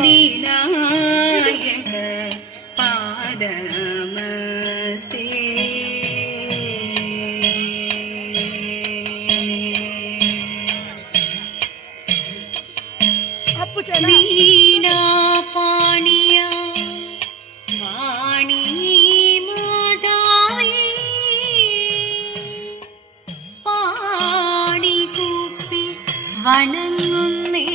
विनायक पादनमस्ते वीणा पाणिया वाणी मादाई पाणि കൂപ്പി വണങ്ങുന്നേ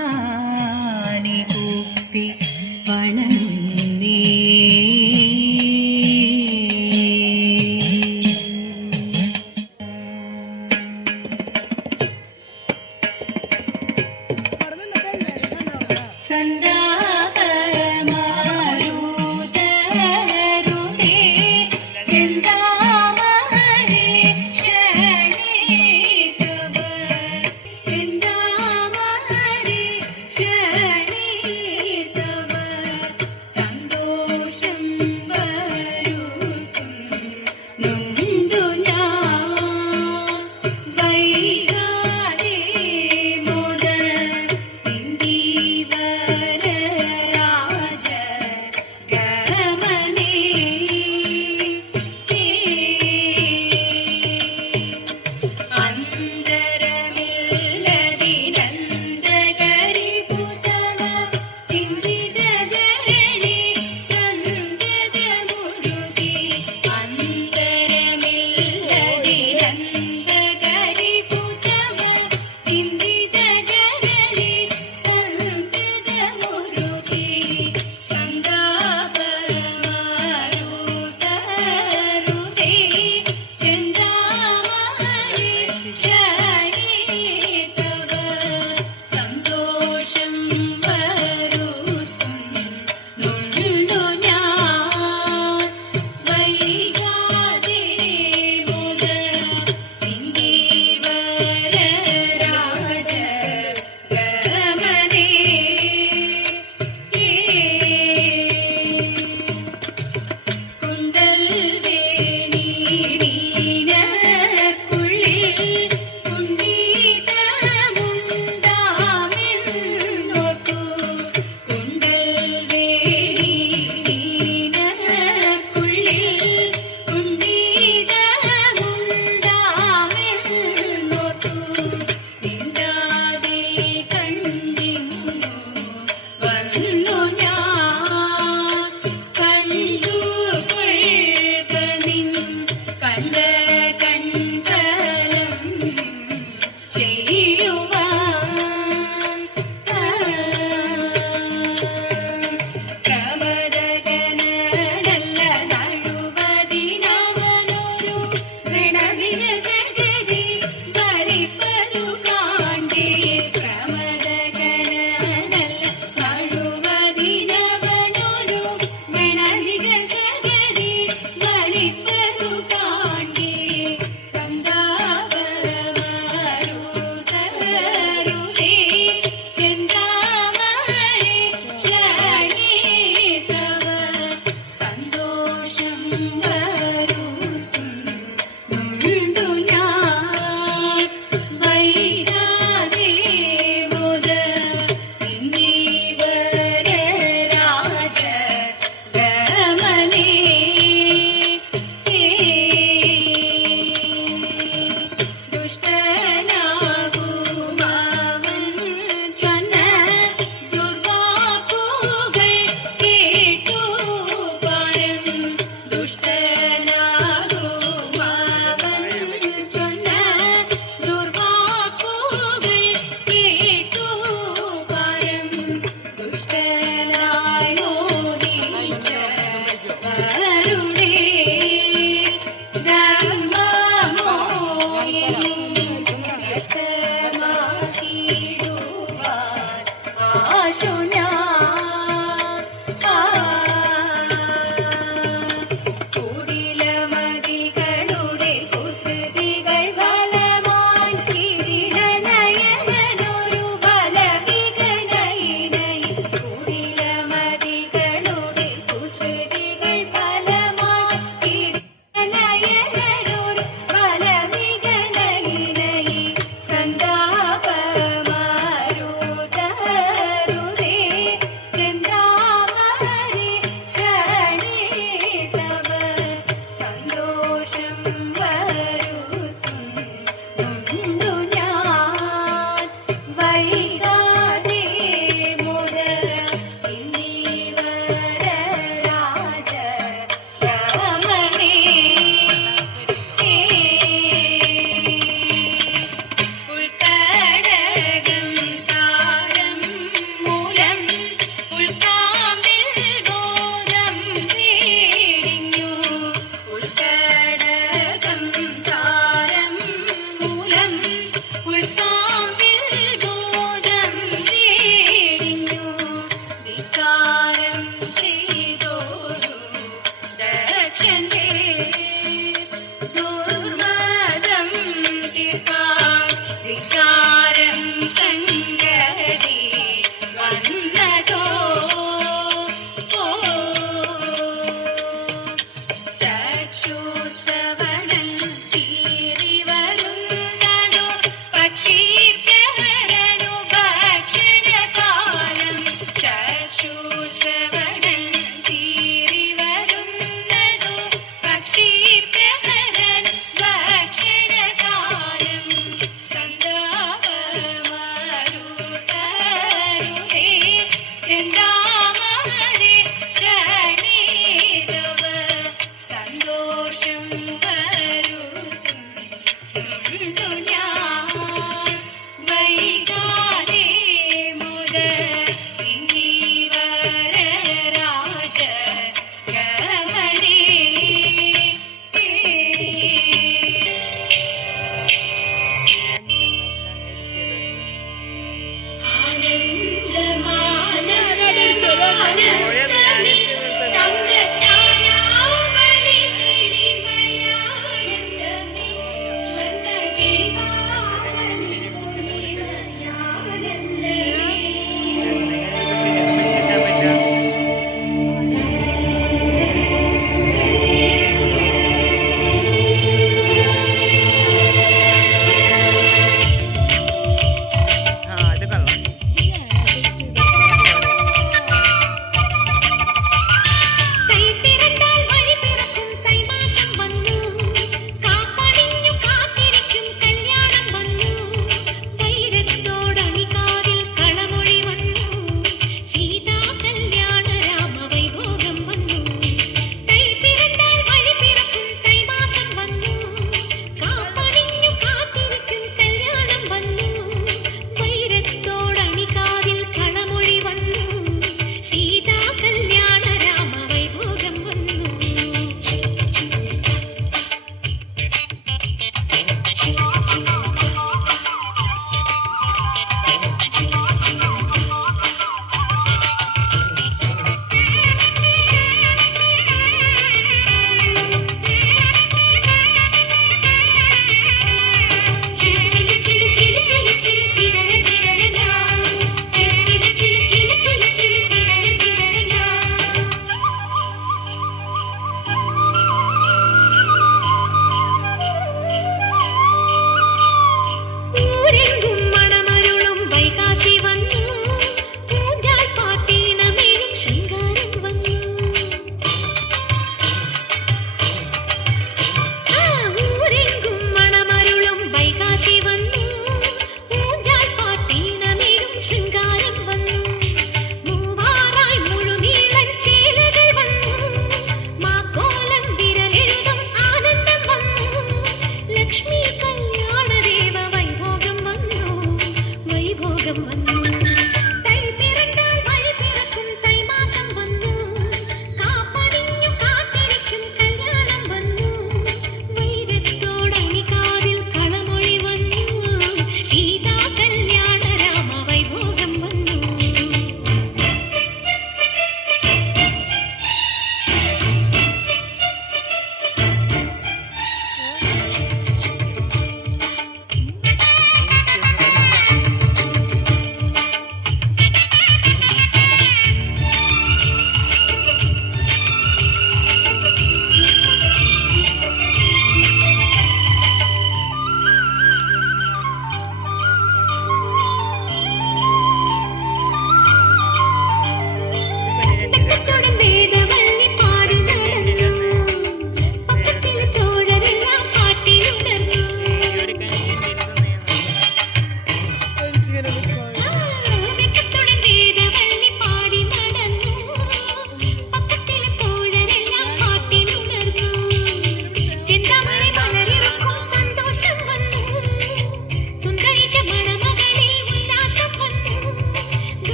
പാണി കൂപ്പി വണങ്ങുന്നേ സന്താപമാരുതരുതേ ചിന്താമണി ശരണ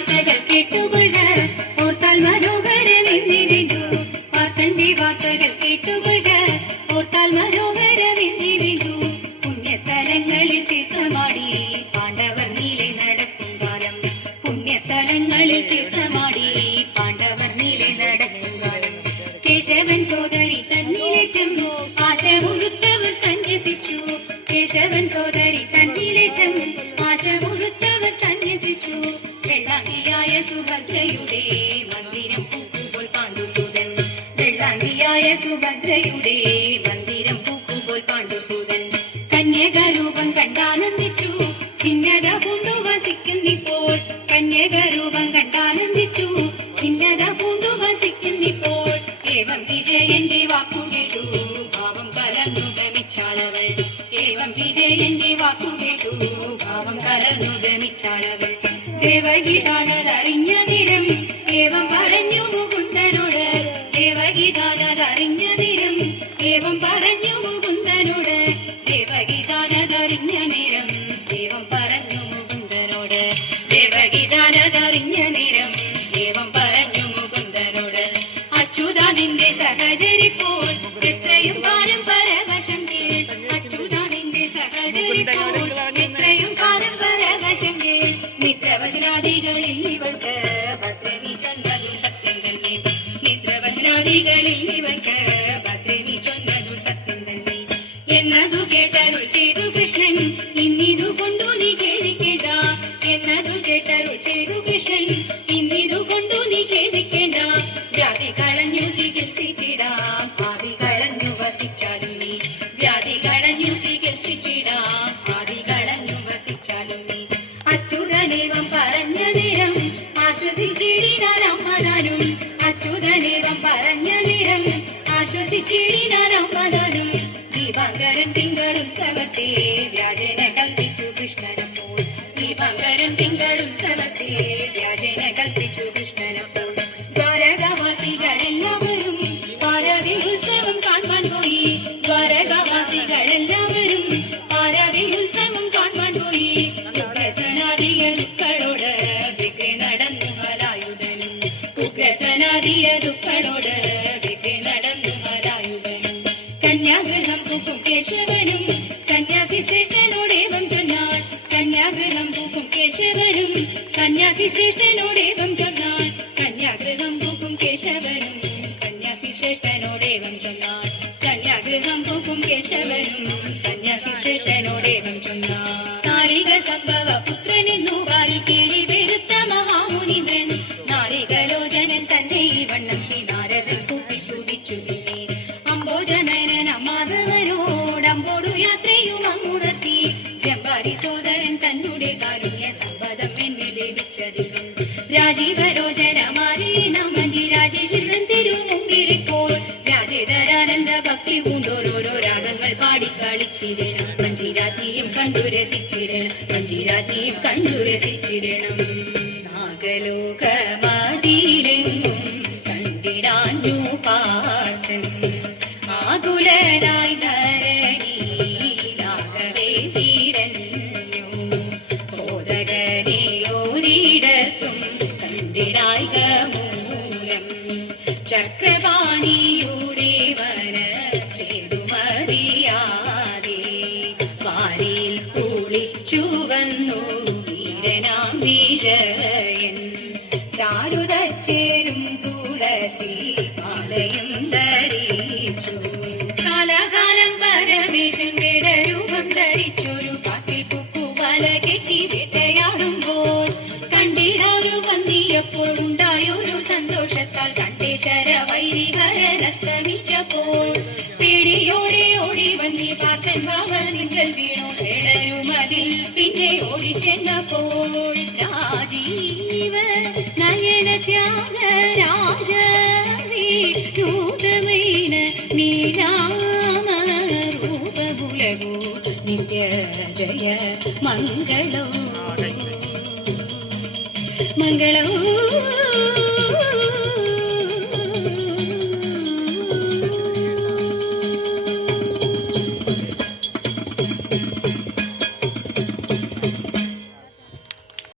വാർത്തകൾ കേട്ടുകൊള്ളുക, ഓർത്താൽ മനോഹരമെന്നിരിക്കൂ. തന്റെ വാർത്തകൾ കേട്ടുകൊള്ളുക, ഓർത്താൽ മനോഹരമെന്നിരിക്കൂ. പുണ്യസ്ഥലങ്ങളിൽ തീർത്ഥമാടി പാണ്ഡവർ നീളെ നടക്കും കാലം. പുണ്യസ്ഥലങ്ങളിൽ തീർത്ഥമാടി പാണ്ഡവർ നീളെ നടക്കും കാലം. കേശവൻ സോദരി തന്നിലേറ്റം ആശ മുഴുത്തവർ സന്യസിച്ചു. കേശവൻ സോദരി തന്നിലേറ്റം ആശ മുഴുത്തവർ സന്യസിച്ചു. വെള്ളാങ്കിയായ സുഭദ്രയുടെ മന്ദിരം പൂക്കുമ്പോൾ പാണ്ഡുസൂതൻ. വെള്ളാങ്കിയായ സുഭദ്രയുടെ മന്ദിരം പൂക്കുമ്പോൾ പാണ്ഡുസൂതൻ. കന്യകരൂപം കണ്ടാനന്ദിച്ചു, ഭിന്നത പൂണ്ടു വസിക്കുന്നിപ്പോൾ. കന്യകരൂപം കണ്ടാനന്ദിച്ചു, ഭിന്നത പൂണ്ടു വസിക്കുന്നിപ്പോൾ. ഏവം വിജയന്റെ വാക്കുകേട്ടു ഭാവം കലർന്നു ഗമിച്ചാളവൾ. ഏവം വിജയന്റെ വാക്കുകേട്ടു ഭാവം കലർന്നു ഗമിച്ചാളവൾ. ദേവഗീതാനതറിഞ്ഞ നേരം ഏവം പറഞ്ഞു മുകുന്ദനോട്. ദേവഗീതാനതറിഞ്ഞ നേരം ഏവം പറഞ്ഞു മുകുന്ദനോട്. ദേവഗീതാനതറിഞ്ഞ നേരം ഏവം പറഞ്ഞു മുകുന്ദനോട്. ദേവഗീതാനതറിഞ്ഞ നേരം ഏവം പറഞ്ഞു മുകുന്ദനോട്. അച്യുതാ നിന്റെ സഹചരിപ്പോൾ എത്രയും കാലം പരവശം കേൾ. അച്യുതാ നിന്റെ സഹചരിപ്പോൾ എത്രയും കാലം പരവശം കേൾ. മിത്രവശനാദികളിൽ ഇവൾക്ക് ഭദ്രനി ചൊന്നതു സത്യം തന്നെ. മിത്രവശനാദികളിൽ ഇവൾക്ക് ഭദ്രനി ചൊന്നതു സത്യം തന്നെ എന്നതു കേട്ടരുൾ ചെയ്തു കൃഷ്ണൻ. ഇന്നിതു കൊണ്ടു നീ ഖേദിക്കേണ്ട എന്നതു കേട്ടരുൾ ചെയ്തു കൃഷ്ണൻ. ഇന്നിതു കൊണ്ടു നീ ഖേദിക്കേണ്ട. വ്യാധി കളഞ്ഞു ചികിത്സിച്ചിടാം, ആദി കളഞ്ഞു വസിച്ചാലും നീ. വ്യാധി കളഞ്ഞു ചികിത്സിച്ചിടാം, ആദി കളഞ്ഞു വസിച്ചാലും നീ. അച്യുതനേവം പറഞ്ഞ നേരം ആശ്വസിച്ചിടിനാരമ്മതാനും. അച്യുതനേവം പറഞ്ഞ നേരം ആശ്വസിച്ചിടിനാരമ്മതാനും. ദീപാങ്കരൻ തിങ്കളുത്സവത്തെ വ്യാജന കൽപ്പിച്ചു കൃഷ്ണനപ്പോൾ. ദീപാങ്കരൻ തിങ്കളുത്സവത്തെ വ്യാജന കൽപ്പിച്ചു കൃഷ്ണനപ്പോൾ. ദ്വാരകാവാസികളെല്ലാവരും പാരാതി ഉത്സവം കാണുവാൻ പോയി. ദ്വാരകാവാസികളെല്ലാവരും പാരാതി ഉത്സവം കാണുവാൻ പോയി. ഉഗ്രസനാദിയ ദുഃഖളോട് വിഘ്ന നടന്നു മലായുധനും. ഉഗ്രസനാദിയ ദുഃഖളോട് വിഘ്ന നടന്നു മലായുധനും. കന്യാഗൃഹം പൂക്കും കേശവനും സന്യാസി ശ്രേഷ്ഠനോടേവം ചൊന്നാൻ. കന്യാഗൃഹം പൂക്കും കേശവനും സന്യാസി ശ്രേഷ്ഠനോടേവം ചൊന്നാൻ. കന്യാഗൃഹം പൂക്കും കേശവനും സന്യാസി ശ്രേഷ്ഠനോടേവം ചൊന്നാൻ. കന്യാഗൃഹം പൂക്കും കേശവനും സന്യാസി ശ്രേഷ്ഠനോടേവം ചൊന്നാൻ. നാളിക സംഭവ പുത്രനെന്നു വാരിൽ കേളി വെരുത്ത മഹാമുനീന്ദ്രൻ. നാളികലോചനൻ തന്നെ ഈ വണ്ണം ശ്രീനാരദൻ കൂപ്പി തുതിച്ചു പിന്നെ. അംബോജനയനൻ മാധവനോടമ്പോടു യാത്രയും അങ്ങുണർത്തി. ജമ്പാരി സോദരൻ തന്നുടെ കാരുണ്യ സമ്പദം എന്നെ ലഭിച്ചതിലും. രാജീവലോചനമാരെ നമഞ്ചി രാജേശ്വരൻ തിരുമുമ്പിലിപ്പോൾ. രാജേതരാനന്ദ ഭക്തി പൂണ്ടോരോരോ രാഗങ്ങൾ പാടിക്കളിച്ചിടണം. മഞ്ചിരാത്തിയും കണ്ടു രസിച്ചിടണം, മഞ്ചിരാത്തിയും കണ്ടു രസിച്ചിടണം. നാഗലോകമതിലെങ്ങും കണ്ടിടാഞ്ഞു പാർത്തൻ. ആകുലനായി ധരണിയിലാകവേ വീരഞ്ഞു. കോതകനെയോരിടത്തും കണ്ടിടായിക മൂലം. ചക്രപാണിയുടെ മനസ്സേതുമറിയാതെ വാരിൽ കുളിച്ചു വന്നു വീരനാം വിജയൻ. ചാരുതച്ചേരും തുളസി ആലയം ധരിച്ചു. കാലാകാലം പരമേശൻ രൂപം ധരിച്ചൊരു കാട്ടിൽ പുക്കുവല കെട്ടി വേട്ടയാടുമ്പോൾ കണ്ടിരാരു പന്തിയപ്പോൾ ഉണ്ടായൊരു സന്തോഷത്താൽ കണ്ടേശ്വര വൈരി വരനസ്തമിച്ചപ്പോൾ പേടിയോടെ ഓടി വന്നി പാർക്കൻ ഭാവനിങ്കൽ വീണു. വേടരുമതിൽ പിന്നെ ഓടിച്ചെന്നപ്പോൾ രാജീവ നയന ത്യാഗ രാജൂതമൈന നീരാമ രൂപകുലകോ നിത്യ ജയ മംഗളോ മംഗളോ.